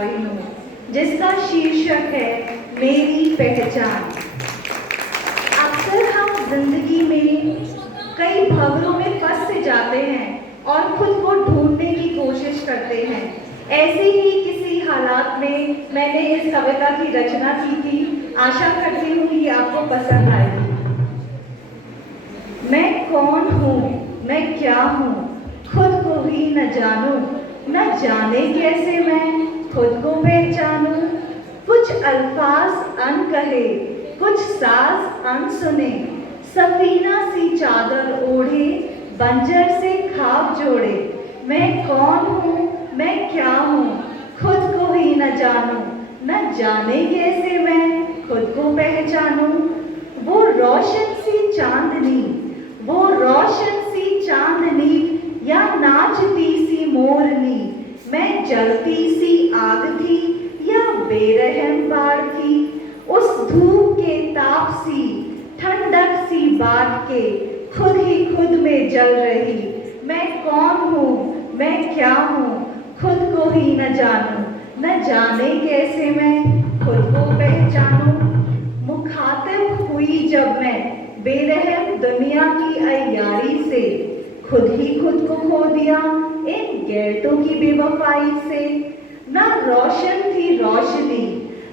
रही हूँ, जिसका शीर्षक है मेरी पहचान। अक्सर हम जिंदगी में कई भंवरों में फंस से जाते हैं और खुद को ढूंढने की कोशिश करते हैं। ऐसे ही किसी हालात में मैंने इस कविता की रचना की थी। आशा करती हूँ कि आपको पसंद आएगी। मैं कौन हूँ, मैं क्या हूँ, खुद को ही न जानूं, न जाने कैसे मैं खुद को पहचानूं। कुछ अल्फाज अनकहे, कुछ साज अनसुने, सफीना सी चादर ओढ़े, बंजर से ख्वाब जोड़े। मैं कौन हूँ, मैं क्या हूँ, खुद को ही न जानूं, न जाने कैसे मैं खुद को पहचानूं। वो रोशन सी चांदनी, वो रोशन सी चांदनी, या नाचती सी मोरनी, मैं जलती सी आग थी या बेरहम बाढ़ थी। उस धूप के ताप सी, ठंडक सी बात के, खुद ही खुद में जल रही। मैं कौन हूँ, मैं क्या हूँ, खुद को ही न जानूं, न जाने कैसे मैं खुद को पहचानूं। मुखातिब हुई जब मैं बेरहम दुनिया की अय्यारी से, खुद ही खुद को खो दिया इन गैरतों की बेवफाई से। ना रोशन थी रोशनी,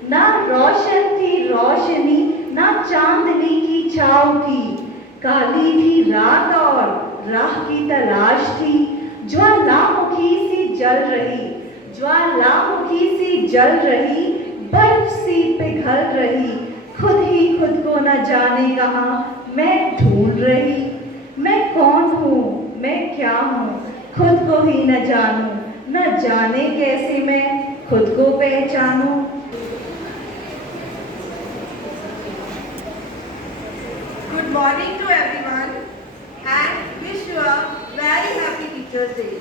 ना रोशन थी रोशनी, ना चांदनी की छाव थी। काली थी रात और राह की तलाश थी। ज्वालामुखी सी जल रही, ज्वालामुखी सी जल रही, बर्फ सी पिघल रही। खुद ही खुद को न जाने कहाँ मैं ढूंढ रही। मैं कौन हूँ, मैं क्या हूँ, खुद को ही न जानूं, न जाने कैसे मैं खुद को पहचानूं। Good morning to everyone and wish you a very happy Teachers Day.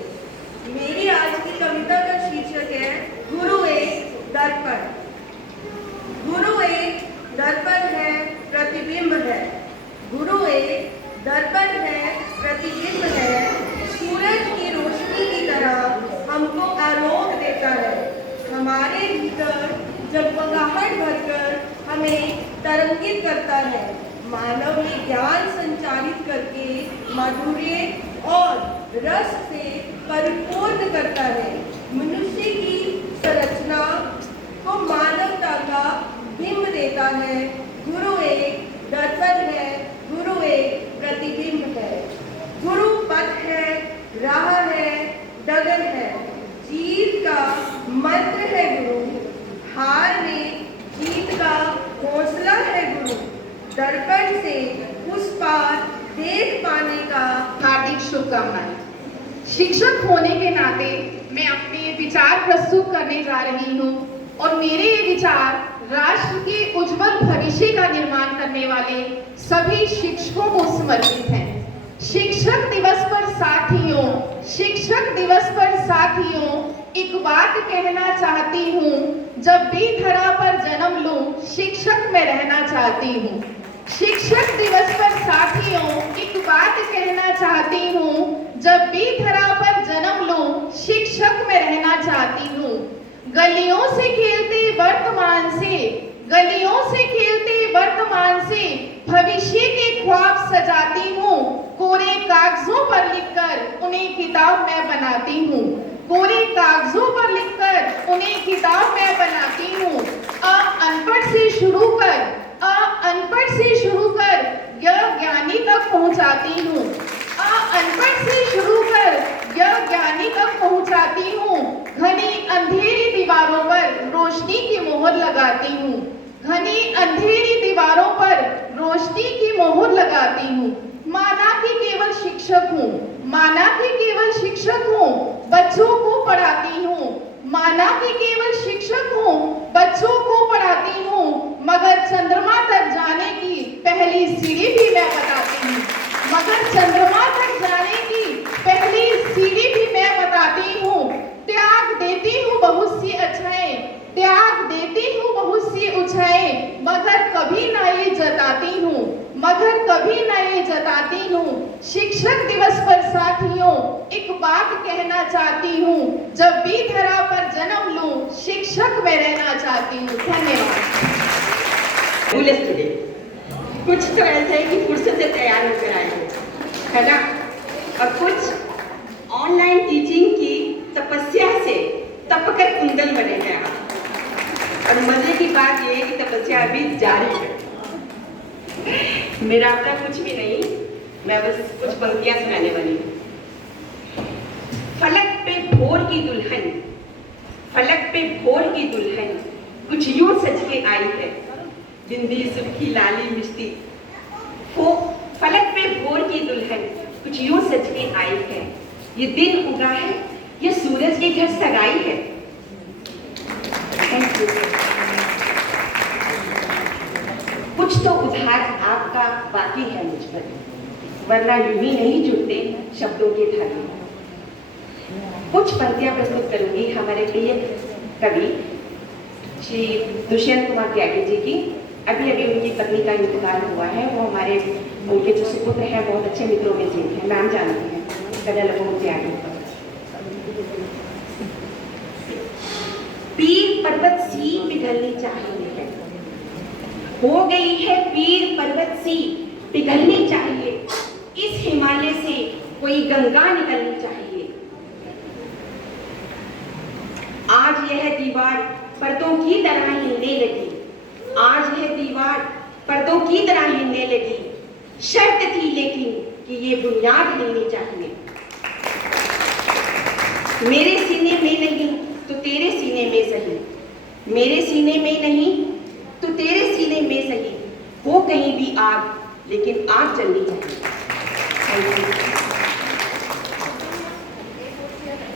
मेरी आज की कविता का शीर्षक है गुरु एक दर्पण। गुरु एक दर्पण है, प्रतिबिंब है। गुरु एक दर्पण है, प्रतिबिंब है। सूरज की रोशनी की तरह हमको आलोक देता है। हमारे भीतर जगमगाहट भरकर हमें तरंगित करता है। मानव में ज्ञान संचारित करके माधुर्य और रस से परिपूर्ण करता है। मनुष्य की संरचना को मानवता का बिंब देता है। गुरु एक दर्पण है, गुरु एक प्रतिबिंब है। गुरु पथ है, राह है, डगर है। जीत का मंत्र है गुरु, हार में जीत का हौसला है गुरु। दर्पण से उस पार देख पाने का हार्दिक शुभकामनाएं। शिक्षक होने के नाते मैं अपने विचार प्रस्तुत करने जा रही हूँ और मेरे ये विचार राष्ट्र के उज्जवल भविष्य का निर्माण करने वाले सभी शिक्षकों को समर्पित हैं। शिक्षक दिवस पर साथियों, शिक्षक दिवस पर साथियों, एक बात कहना चाहती हूँ। जब भी धरा पर जन्म लूं, शिक्षक में रहना चाहती हूँ। शिक्षक दिवस पर साथियों, एक बात कहना चाहती हूँ। जब भी धरा पर जन्म लूं, शिक्षक में रहना चाहती हूँ। गलियों से खेलते वर्तमान से, गलियों से खेलते वर्तमान से भविष्य के ख्वाब सजाती हूँ। कोरे कागजों पर लिखकर उन्हें किताब मैं बनाती हूँ। कोरे कागजों पर लिखकर उन्हें किताब मैं बनाती हूँ। अनपढ़ से शुरू कर, अनपढ़ से शुरू कर ज्ञानी तक पहुँचाती हूँ। अनपढ़ से शुरू कर ज्ञानी तक पहुँचाती हूँ। घनी अंधेरी दीवारों पर रोशनी की मोहर लगाती हूँ। घनी अंधेरी दीवारों पर रोशनी की मोहर लगाती हूँ। माना कि केवल शिक्षक हूँ, माना कि केवल शिक्षक हूँ, बच्चों को पढ़ाती हूँ। माना कि केवल शिक्षक हूँ, बच्चों को पढ़ाती हूँ, मगर चंद्रमा तक जाने की पहली सीढ़ी भी मैं बताती हूँ। मगर चंद्रमा तक जाने की पहली सीढ़ी भी मैं बताती हूँ। त्याग देती हूँ बहुत सी अच्छाएं, त्याग देती हूँ बहुत सी सी उछाए मगर कभी ना ये जताती हूँ, मगर कभी ना ये जताती हूँ। शिक्षक दिवस पर साथियों एक बात कहना चाहती हूँ, जब भी धरा पर जन्म लूं शिक्षक मैं रहना चाहती हूँ। धन्यवाद। बोले स्टूडेंट कुछ तो ऐसे है कि फुर्सत से तैयार होकर आए हो, है ना, और कुछ ऑनलाइन टीचिंग की तपस्या से तपकर कुंदन बने हैं आप। और मजे की बात ये है कि तपस्या अभी जारी है। मेरा अपना कुछ भी नहीं, मैं बस कुछ पंक्तियां सुनाने वाली हूँ। फलक पे भोर की दुल्हन, फलक पे भोर की दुल्हन कुछ यूं सज के आई है, बिंदी सुर्खी लाली मिश्ती। वो फलक पे भोर की दुल्हन कुछ यूं सज के आई है, ये दिन उगा है, ये सूरज के घर सगाई है। Thank you. कुछ तो उधार आपका बाकी है मुझ पर, वरना यूं ही नहीं जुड़ते शब्दों के धागे। कुछ पंक्तियां प्रस्तुत करूंगी हमारे प्रिय कवि श्री दुष्यंत कुमार त्यागी जी की। अभी अभी उनकी पत्नी का इंतकाल हुआ है। वो हमारे उनके जो सुपुत्र हैं बहुत अच्छे मित्रों में से हैं, नाम जानते हैं, कदल अबोध त्यागी। पीर पर्वत सी पिघलनी चाहिए है, हो गई है पीर पर्वत सी पिघलनी चाहिए, इस हिमालय से कोई गंगा निकलनी चाहिए। आज यह दीवार पर्दों की तरह हिलने लगी, आज यह दीवार पर्दों की तरह हिलने लगी, शर्त थी लेकिन कि ये बुनियाद हिलनी चाहिए। मेरे सीने में नहीं तो तेरे सीने में सही, मेरे सीने में नहीं तो तेरे सीने में सही, हो कहीं भी आग लेकिन आग जलनी चाहिए।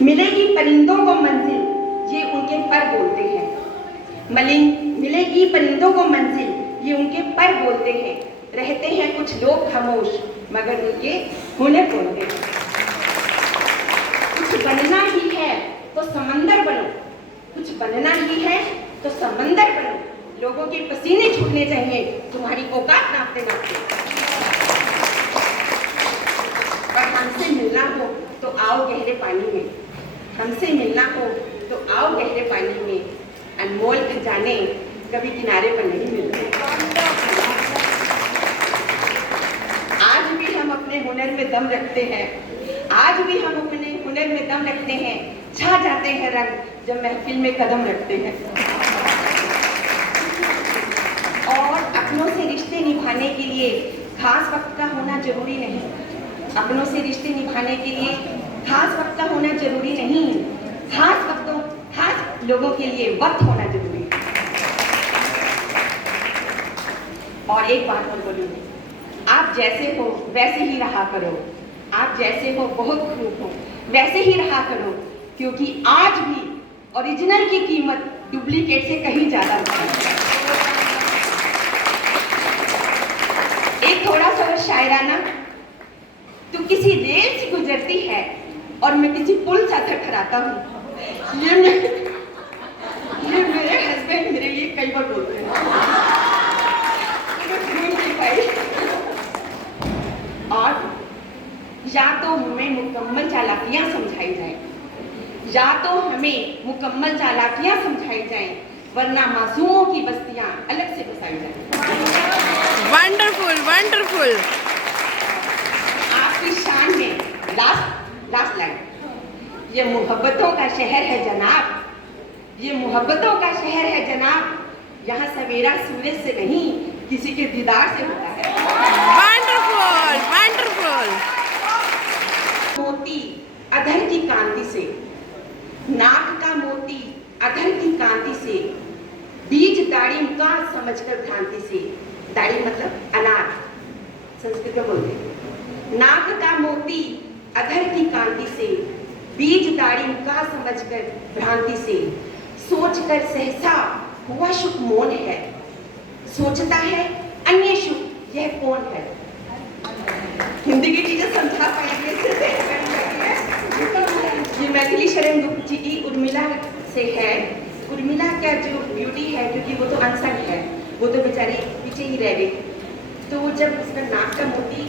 मिलेगी परिंदों को मंजिल ये उनके पर बोलते हैं, मिलेगी परिंदों को मंजिल ये उनके पर बोलते हैं। रहते हैं कुछ लोग खामोश मगर उनके हुनर बोलते हैं। कुछ बनना ही है तो समंदर बनो, कुछ बनना ही है तो समंदर बनो, लोगों के पसीने छूटने चाहिए तुम्हारी औकात नापते नापते। और हमसे मिलना हो तो आओ गहरे पानी में, हमसे मिलना हो तो आओ गहरे पानी में, अनमोल खजाने कभी किनारे पर नहीं मिलते। आज भी हम अपने हुनर में दम रखते हैं, आज भी हम अपने हुनर में दम रखते हैं, छा जाते हैं रंग जब महफिल में कदम रखते हैं। और अपनों से रिश्ते निभाने के लिए खास वक्त का होना जरूरी नहीं, अपनों से रिश्ते निभाने के लिए खास वक्त का होना जरूरी नहीं, खास वक्तों खास लोगों के लिए वक्त होना जरूरी है। और एक बात और बोलूंगी, आप जैसे हो वैसे ही रहा करो, आप जैसे हो बहुत खूब हो वैसे ही रहा करो, क्योंकि आज भी ओरिजिनल की कीमत डुप्लीकेट से कहीं ज्यादा होती है। एक थोड़ा सा और शायराना, तू किसी रेल से गुजरती है और मैं किसी पुल सा थरथराता हूँ। ये मेरे हस्बैंड मेरे लिए कई बार बोलते हैं, और या तो हमें मुकम्मल चालाकियां समझाई जाए, या तो हमें मुकम्मल चालाकियां समझाई जाए, वरना मासूमों की बस्तियां अलग से बसाई जाए। Wonderful wonderful. आपकी शान में लास्ट लाइन, ये मोहब्बतों का शहर है जनाब, ये मोहब्बतों का शहर है जनाब, यहाँ सवेरा सूरज से नहीं किसी के दीदार से होता है। Wonderful wonderful. मोती अधर की कांति से, नाक का मोती अधर की कांति से, बीज दाढ़ी का समझकर भ्रांति से, दाढ़ी मतलब अनार संस्कृत में बोलते हैं, नाक का मोती अधर की कांति से, बीज दाढ़ी का समझकर भ्रांति से, सोचकर सहसा हुआ सुख मौन है, सोचता है अन्य सुख यह कौन है। हिंदी की चीजें समझा पाएंगे ये मैथिली शरण गुप्त जी की उर्मिला से है, उर्मिला का जो ब्यूटी है, क्योंकि वो तो अनसंग है, वो तो बेचारी पीछे ही रह गई, तो जब उसका नाक का मोती